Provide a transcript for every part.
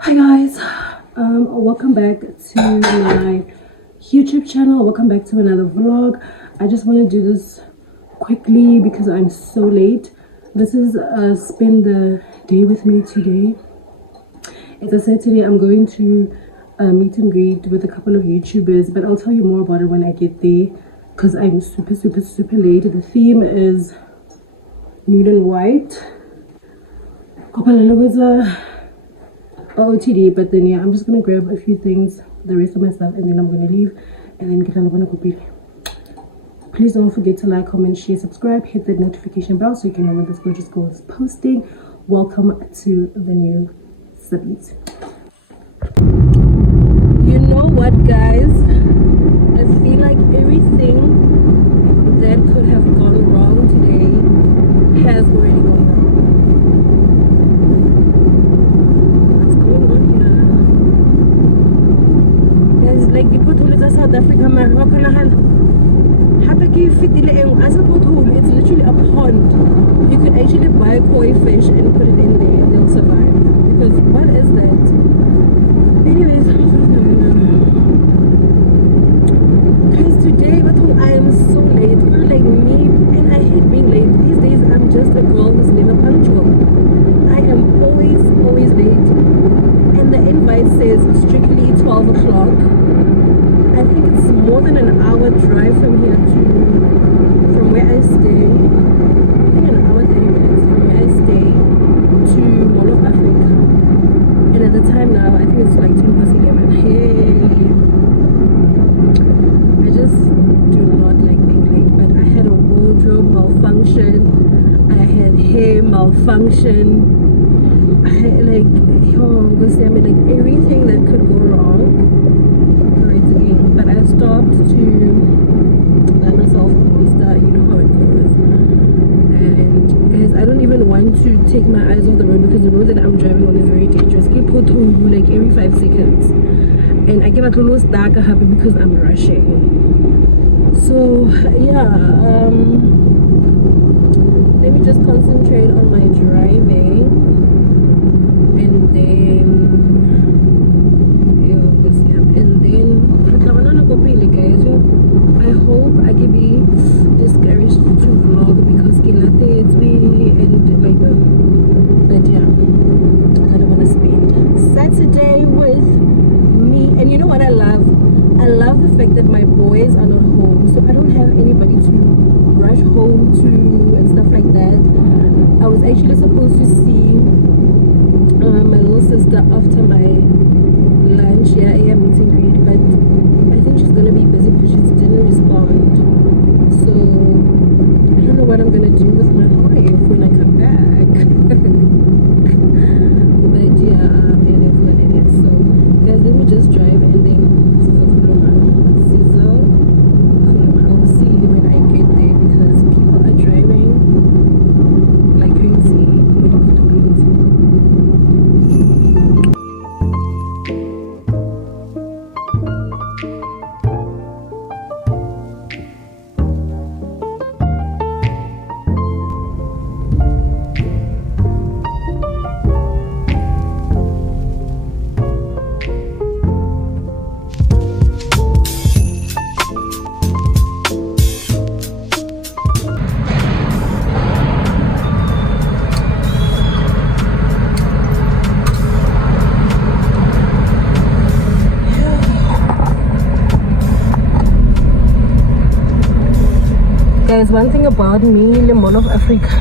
Hi guys, welcome back to my YouTube channel. Welcome back to another vlog. I just want to do this quickly because I'm so late. This is spend the day with me today. It's a Saturday. I'm going to meet and greet with a couple of YouTubers, but I'll tell you more about it when I get there because I'm super late. The theme is nude and white. OOTD, but then yeah, I'm just gonna grab a few things, the rest of my stuff, and then I'm gonna leave and then get a little bit. Please don't forget to like, comment, share, subscribe, hit the notification bell so you can know when this gorgeous girl is posting. Welcome to the new subbies. You know what, guys? I feel like everything that could have gone wrong today has already gone wrong. Like the potholes of South Africa, man, how can I have as a pothole? It's literally a pond. You could actually buy koi fish and put it in there and they'll survive. Because what is that? Anyways, guys, today I am so late. Girl, like me, and I hate being late. These days I'm just a girl who's never punctual. I am always late. And the invite says strictly 12 o'clock. I think it's more than an hour drive from here from where I stay. I think an hour 30 minutes from where I stay to Mall of Africa. And at the time now, I think it's like 10:11. Hey, I just do not like being late. But I had a wardrobe malfunction. I had hair malfunction. I had like everything that could go wrong. But I stopped to buy myself a Oyster, you know how it goes. And guys, I don't even want to take my eyes off the road because the road that I'm driving on is very dangerous. I get pothole like every 5 seconds. And I get a little stuck because I'm rushing. So yeah, let me just concentrate on my driving. And then guys, I hope I can be discouraged to vlog because it's me and like but yeah, I don't want to spend Saturday with me. And you know what I love the fact that my boys are not home, so I don't have anybody to rush home to and stuff like that. I was actually supposed to see my little sister after my lunch, yeah, meet and greet, but I think she's gonna be busy because she didn't respond. So I don't know what I'm gonna do with my life when I come back. But yeah, it is what it is. So guys, let me just drive and then I'll see you when I get there because people are driving like crazy. Guys, one thing about me, the Mall of Africa,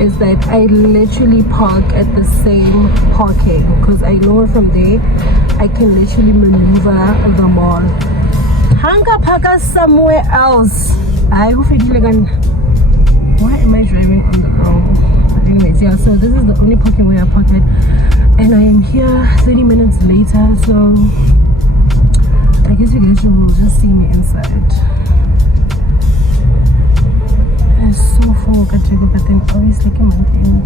is that I literally park at the same parking because I know from there I can literally maneuver the mall. Hanga park somewhere else. Why am I driving on the wrong? Anyways, yeah, so this is the only parking where I park at, and I am here 30 minutes later, so I guess you guys will just see me inside. It's so full, but then obviously come on the end.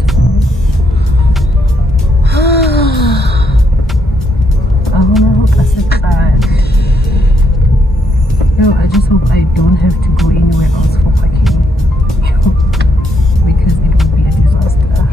I just hope I don't have to go anywhere else for parking because it would be a disaster.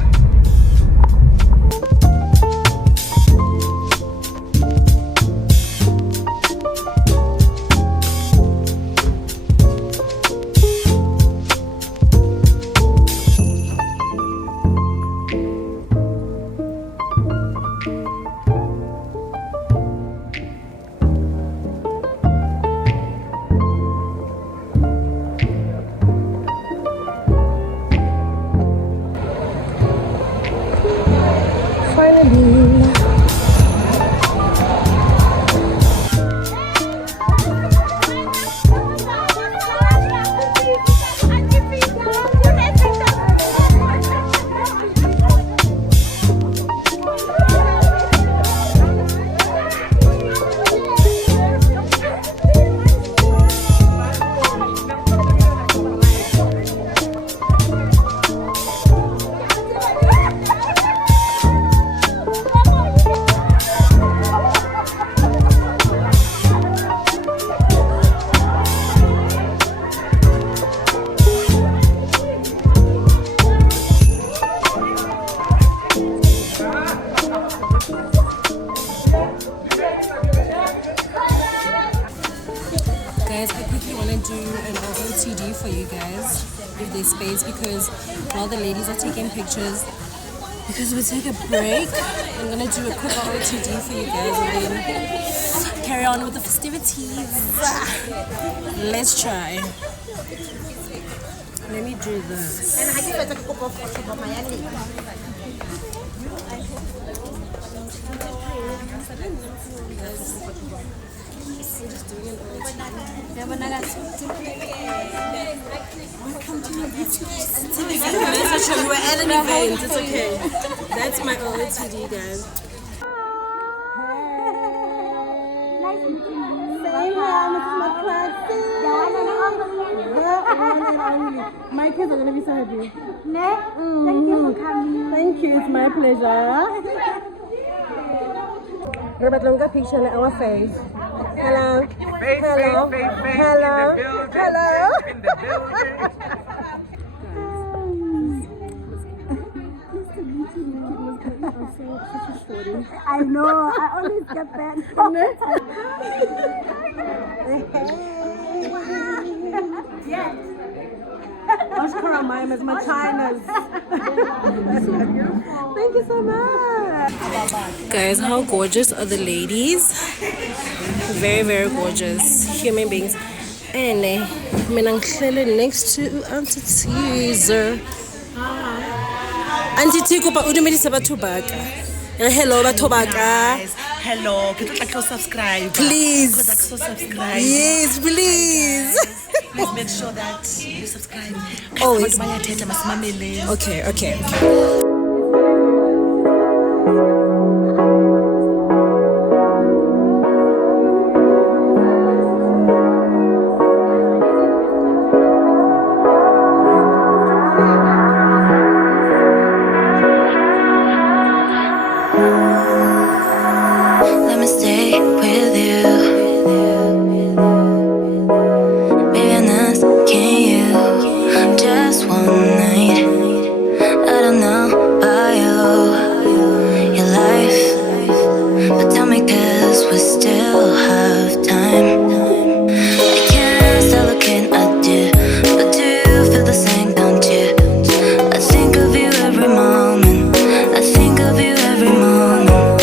their space because while the ladies are taking pictures, because we take a break, I'm gonna do a quick OOTD for you guys and then carry on with the festivities. Let's try. Let me do this. I'm just doing an OOTD. You were at an event, it's okay. That's my OOTD, guys. My kids are going to be so happy. Thank you for coming. Thank you, it's my pleasure. We're about to look at a picture on our face. Hello. Hello. Hello. Hello. In the building. I know, I always get that. Yes. Oscar mime is my China's. Thank you so much. Guys, how gorgeous are the ladies? Very, very gorgeous human beings. And I'm next to Auntie Teaser. Auntie Tseko, but udumedisa Batho Baka. Hello, Batho Baka. Hello, can you subscribe? Please. Subscribe. Yes, please. Please make sure that you subscribe. Always. Okay, okay. Let me stay with you. Baby, I'm asking you just one night. I don't know about your life, but tell me 'cause we still have time. I can't stop looking at you, but do you feel the same, don't you? I think of you every moment. I think of you every moment.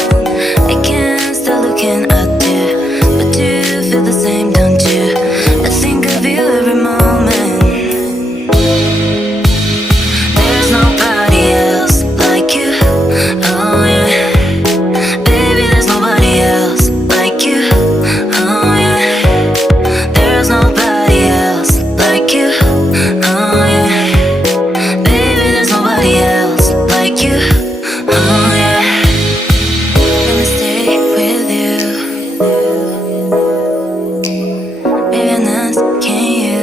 I can't stop looking at you, but do you feel the same, don't you? I think of you every moment. There's nobody else like you, oh yeah. Baby, there's nobody else like you, oh yeah. There's nobody else like you, oh yeah. Baby, there's nobody else like you, oh yeah. Let me stay with you. Baby, I'm asking you.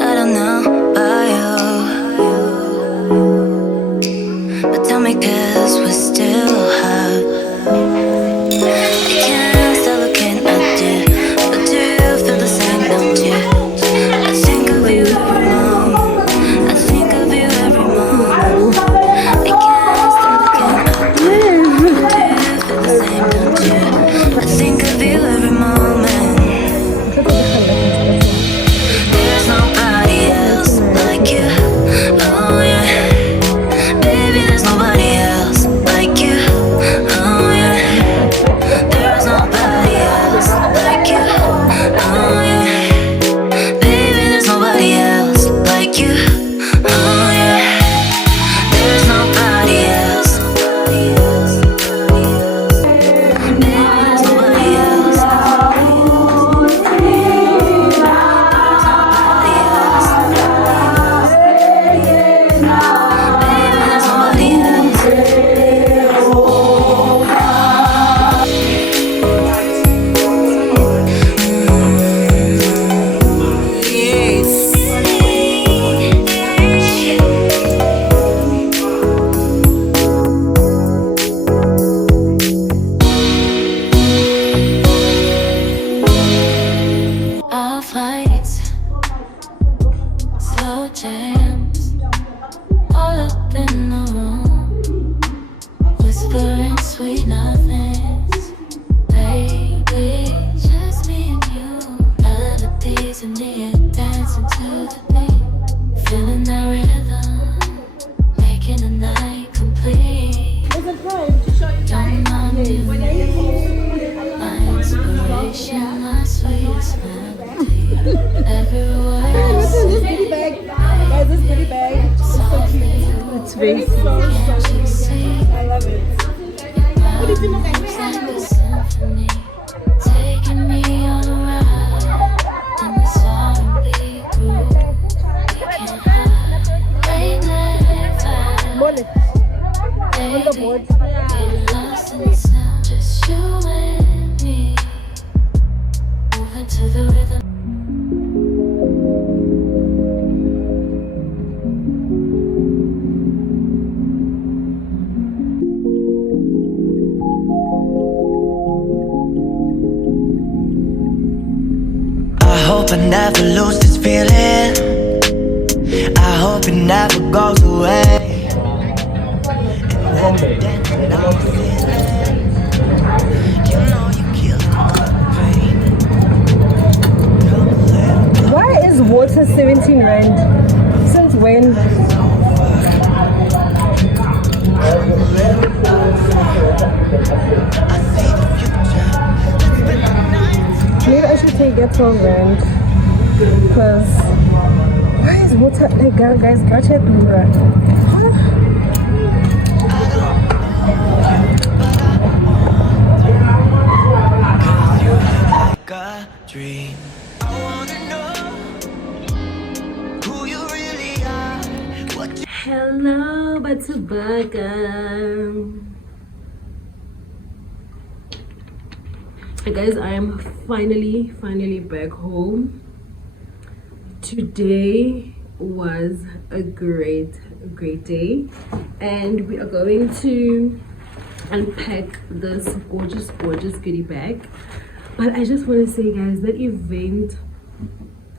I don't know about you, but tell me 'cause we still have. I can't stop looking at you, but do you feel the same, don't you? I think of you every moment. I think of you every moment. I can't stop looking at you, but do you feel the same, don't you? I think of you every moment. There's nobody else like you, oh yeah. Baby, there's nobody else like very cute. I love it. What did you look at? Taking me on a ride in the song we grew. We can't hide. Late night vibe. Baby, get lost in the sound. Just you and me. Moving to the rhythm. I hope I never lose this feeling. I hope it never goes away. And then I'm feeling, you know you're killing my pain. Come a little closer. Why is water 17 rand? Since when? I see the future. Let's spend the night. Maybe I should take that 12 rand. Because why is water like guys got it? Like a dream. I wanna know who you really are. What you Hello, Batho Baka. Hey guys, I am finally back home. Today was a great day, and we are going to unpack this gorgeous goodie bag. But I just want to say, guys, that event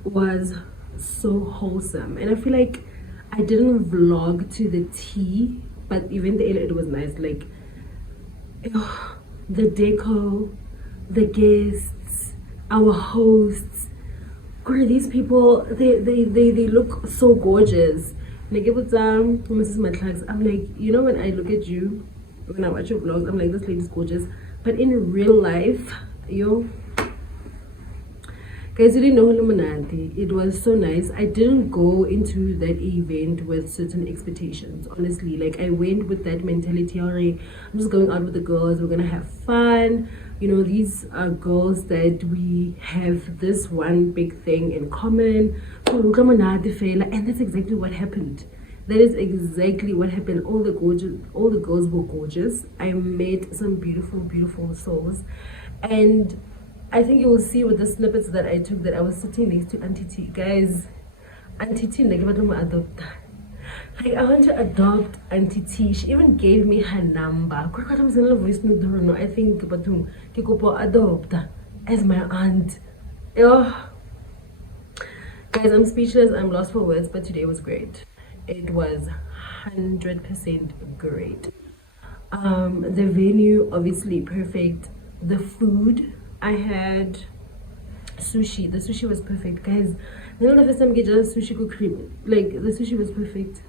was so wholesome, and I feel like I didn't vlog to the T, but even the end it was nice. Like the deco, the guests, our hosts. Girl, these people, they look so gorgeous. Like it was Mrs. Matlakaneng, I'm like, you know, when I look at you, when I watch your vlogs, I'm like, this lady's gorgeous. But in real life, yo, guys, you didn't know Illuminati. It was so nice. I didn't go into that event with certain expectations, honestly. Like I went with that mentality already. I'm just going out with the girls, we're gonna have fun. You know, these are girls that we have this one big thing in common. And that's exactly what happened. That is exactly what happened. All the girls were gorgeous. I met some beautiful souls. And I think you will see with the snippets that I took that I was sitting next to Auntie T. Guys, Auntie T, like, I want to adopt Auntie T. She even gave me her number. I think Batum Kikopo adopt as my aunt. Oh. Guys, I'm speechless. I'm lost for words, but today was great. It was 100% great. The venue, obviously perfect. The food, I had sushi. The sushi was perfect, guys. You know, the first time I get sushi cook cream, like the sushi was perfect.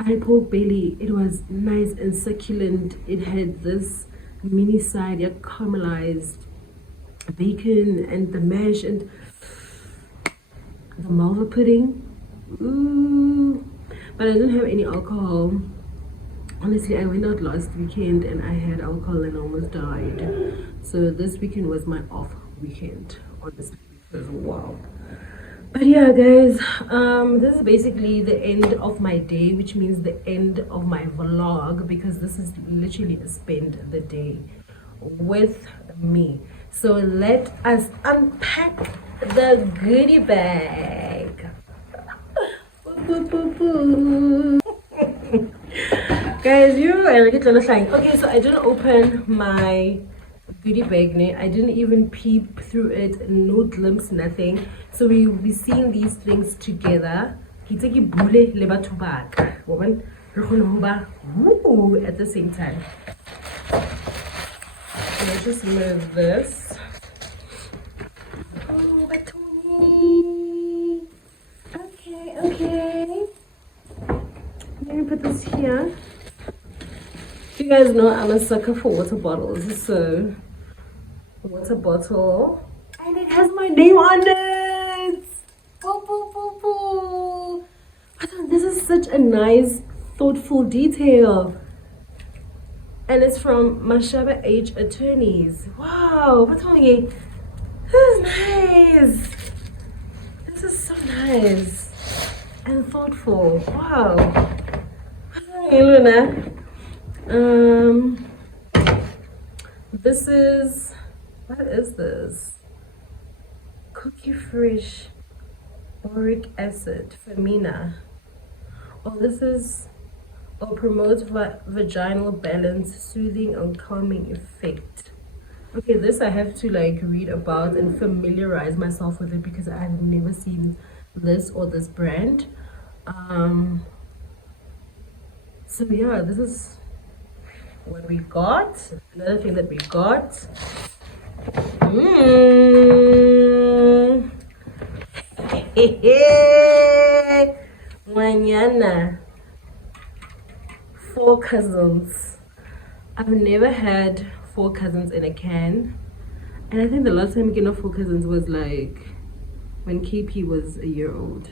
I had pork belly. It was nice and succulent. It had this mini side, yeah, caramelized bacon and the mash and the malva pudding. Ooh. But I didn't have any alcohol. Honestly, I went out last weekend and I had alcohol and almost died. So this weekend was my off weekend, honestly, because wow. But yeah, guys, this is basically the end of my day, which means the end of my vlog, because this is literally to spend the day with me. So let us unpack the goodie bag. Guys, okay, so I didn't open my goodie bag. I didn't even peep through it, no glimpse, nothing. So we'll be seeing these things together. At the same time. Let's just move this. Oh, Batoni. Okay. Let me put this here. You guys know I'm a sucker for water bottles, so water bottle, and it has my name on it. Boo, boo, boo, boo. I thought this is such a nice thoughtful detail. And it's from Mashaba Age Attorneys. Wow, what's wrong here? This is nice. This is so nice and thoughtful. Wow. Hey, Luna. This is, what is this? Cookie Fresh Boric Acid Femina. Oh, this is, promotes vaginal balance, soothing and calming effect. Okay, this I have to like read about and familiarize myself with it because I've never seen this or this brand. So yeah, this is what we got. Another thing that we got. Mañana. 4 cousins. I've never had 4 cousins in a can, and I think the last time I got 4 cousins was like when KP was a year old.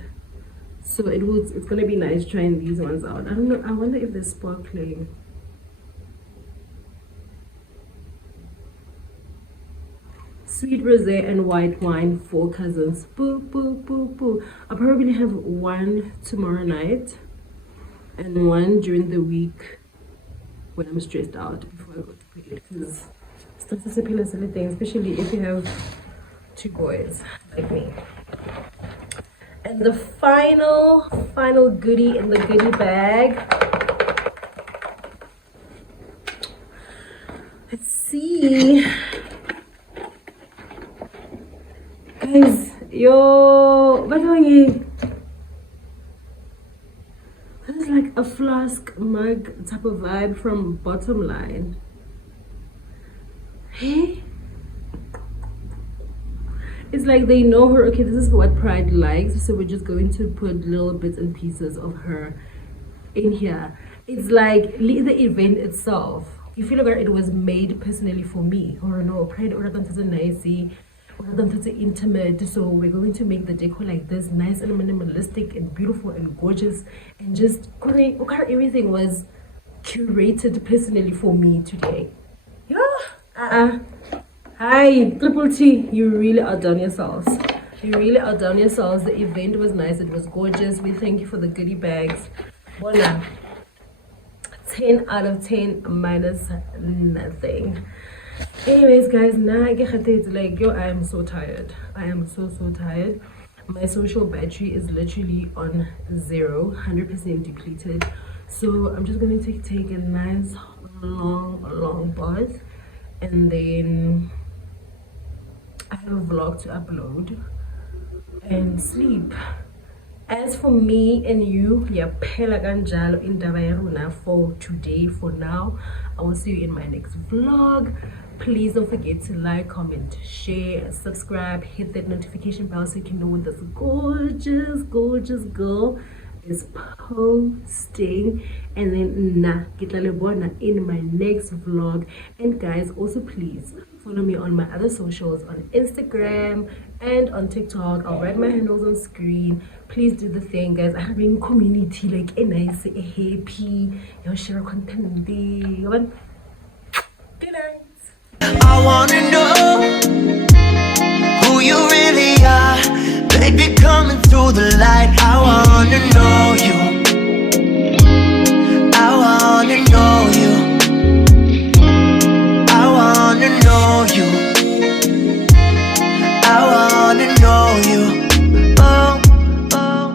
So it's gonna be nice trying these ones out. I don't know, I wonder if they're sparkling. Sweet rosé and white wine, 4 cousins. Boo, boo, boo, boo. I'll probably have 1 tomorrow night and 1 during the week when I'm stressed out before I go to bed. Because stuff is a pillar silly thing, especially if you have 2 boys like me. And the final goodie in the goodie bag. Let's see. Guys, yo, what are you? This is like a flask mug type of vibe from Bottom Line. Hey? It's like they know her. Okay, this is what Pride likes, so we're just going to put little bits and pieces of her in here. It's like the event itself, you feel like it was made personally for me, or no, Pride or nice or intimate. So we're going to make the decor like this, nice and minimalistic and beautiful and gorgeous, and just everything was curated personally for me today. Yeah. Hi, Triple T, you really outdone yourselves. You really outdone yourselves. The event was nice, it was gorgeous. We thank you for the goodie bags. Voila. 10 out of 10 minus nothing. Anyways, guys, now I get like, yo, I am so tired. I am so tired. My social battery is literally on 0, 100% depleted. So I'm just going to take a nice long bath, and then I have a vlog to upload and sleep. As for me and you, yaphela kanjalo indaba yarona for today. For now, I will see you in my next vlog. Please don't forget to like, comment, share, subscribe, hit that notification bell so you can know when this gorgeous girl is posting. And then get in my next vlog. And guys, also please follow me on my other socials, on Instagram and on TikTok. I'll write my handles on screen. Please do the thing, guys. I have a community, like a nice, a happy, share content. Good night. I wanna know who you really are, baby, coming through the light. I wanna know you. I wanna know you. I wanna know you. I wanna know you. Oh, oh.